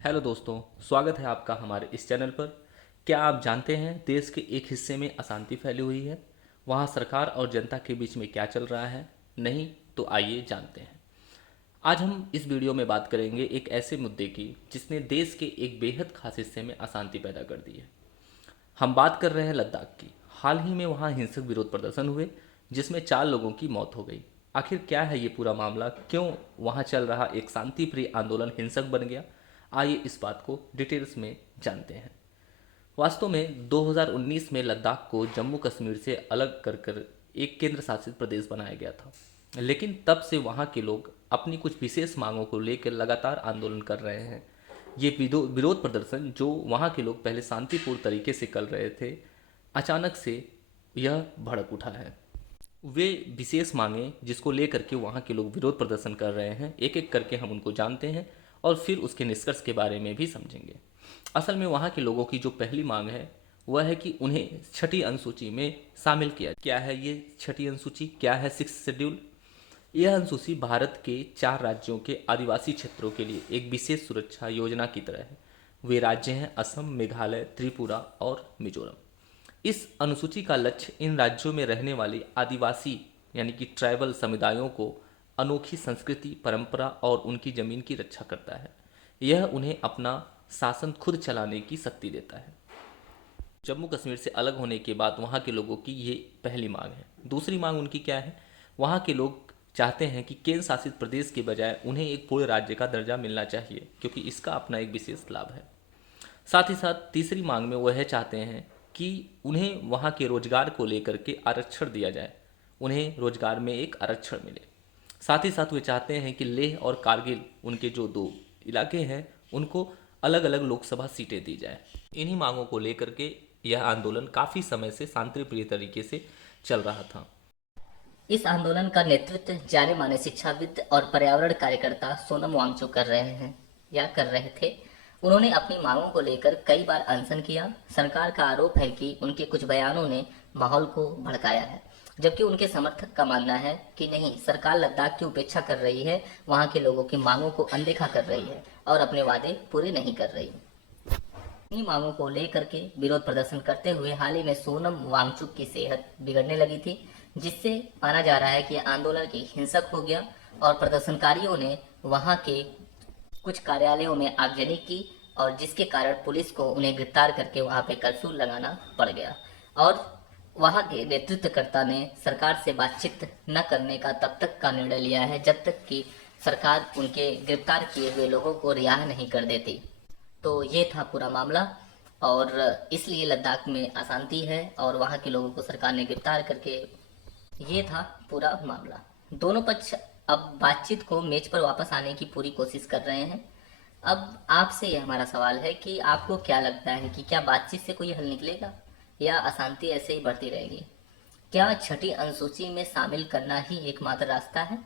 Hello दोस्तों, स्वागत है आपका हमारे इस चैनल पर। क्या आप जानते हैं देश के एक हिस्से में अशांति फैली हुई है? वहाँ सरकार और जनता के बीच में क्या चल रहा है? नहीं तो आइए जानते हैं। आज हम इस वीडियो में बात करेंगे एक ऐसे मुद्दे की जिसने देश के एक बेहद खास हिस्से में अशांति पैदा कर दी है। हम बात कर रहे हैं लद्दाख की। हाल ही में वहाँ हिंसक विरोध प्रदर्शन हुए जिसमें 4 लोगों की मौत हो गई। आखिर क्या है ये पूरा मामला? क्यों वहाँ चल रहा एक शांति प्रिय आंदोलन हिंसक बन गया? आइए इस बात को डिटेल्स में जानते हैं। वास्तव में 2019 में लद्दाख को जम्मू कश्मीर से अलग कर कर एक केंद्र शासित प्रदेश बनाया गया था। लेकिन तब से वहाँ के लोग अपनी कुछ विशेष मांगों को लेकर लगातार आंदोलन कर रहे हैं। ये विरोध प्रदर्शन जो वहाँ के लोग पहले शांतिपूर्ण तरीके से कर रहे थे, अचानक से यह भड़क उठा है। वे विशेष मांगें जिसको लेकर के वहाँ के लोग विरोध प्रदर्शन कर रहे हैं, एक एक करके हम उनको जानते हैं और फिर उसके निष्कर्ष के बारे में भी समझेंगे। असल में वहाँ के लोगों की जो पहली मांग है वह है कि उन्हें छठी अनुसूची में शामिल किया। क्या है ये छठी अनुसूची? क्या है सिक्स शेड्यूल? यह अनुसूची भारत के 4 राज्यों के आदिवासी क्षेत्रों के लिए एक विशेष सुरक्षा योजना की तरह है। वे राज्य हैं असम, मेघालय, त्रिपुरा और मिजोरम। इस अनुसूची का लक्ष्य इन राज्यों में रहने वाले आदिवासी यानी कि ट्राइबल समुदायों को अनोखी संस्कृति, परंपरा और उनकी जमीन की रक्षा करता है। यह उन्हें अपना शासन खुद चलाने की शक्ति देता है। जम्मू कश्मीर से अलग होने के बाद वहाँ के लोगों की ये पहली मांग है। दूसरी मांग उनकी क्या है? वहाँ के लोग चाहते हैं कि केंद्र शासित प्रदेश के बजाय उन्हें एक पूरे राज्य का दर्जा मिलना चाहिए, क्योंकि इसका अपना एक विशेष लाभ है। साथ ही साथ तीसरी मांग में वह चाहते हैं कि उन्हें वहाँ के रोजगार को लेकर के आरक्षण दिया जाए, उन्हें रोजगार में एक आरक्षण मिले। साथ ही साथ वे चाहते हैं कि लेह और कारगिल, उनके जो 2 इलाके हैं, उनको अलग अलग लोकसभा सीटें दी जाए। इन्हीं मांगों को लेकर के यह आंदोलन काफ़ी समय से शांतिप्रिय तरीके से चल रहा था। इस आंदोलन का नेतृत्व जाने माने शिक्षाविद और पर्यावरण कार्यकर्ता सोनम वांगचुक कर रहे हैं या कर रहे थे। उन्होंने अपनी मांगों को लेकर कई बार अनशन किया। सरकार का आरोप है कि उनके कुछ बयानों ने माहौल को भड़काया है, जबकि उनके समर्थक का मानना है कि नहीं, सरकार लद्दाख की उपेक्षा कर रही है, वहां के लोगों की मांगों को अनदेखा कर रही है और अपने वादे पूरे नहीं कर रही। इन्हीं मांगों को लेकर के विरोध प्रदर्शन करते हुए हाल ही में सोनम वांगचुक की सेहत बिगड़ने लगी थी, जिससे माना जा रहा है कि आंदोलन की हिंसक हो गया और प्रदर्शनकारियों ने वहां के कुछ कार्यालयों में आगजनी की और जिसके कारण पुलिस को उन्हें गिरफ्तार करके वहां पे कर्फ्यू लगाना पड़ गया। और वहां के नेतृत्वकर्ता ने सरकार से बातचीत न करने का तब तक का निर्णय लिया है जब तक कि सरकार उनके गिरफ्तार किए हुए लोगों को रिहा नहीं कर देती। तो ये था पूरा मामला और इसलिए लद्दाख में अशांति है और वहाँ के लोगों को सरकार ने गिरफ्तार करके, ये था पूरा मामला। दोनों पक्ष अब बातचीत को मेज पर वापस आने की पूरी कोशिश कर रहे हैं। अब आपसे यह हमारा सवाल है कि आपको क्या लगता है कि क्या बातचीत से कोई हल निकलेगा या अशांति ऐसे ही बढ़ती रहेगी? क्या छठी अनुसूची में शामिल करना ही एकमात्र रास्ता है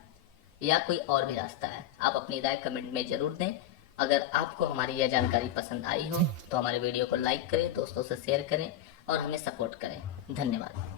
या कोई और भी रास्ता है? आप अपनी राय कमेंट में ज़रूर दें। अगर आपको हमारी यह जानकारी पसंद आई हो तो हमारे वीडियो को लाइक करें, दोस्तों से शेयर करें और हमें सपोर्ट करें। धन्यवाद।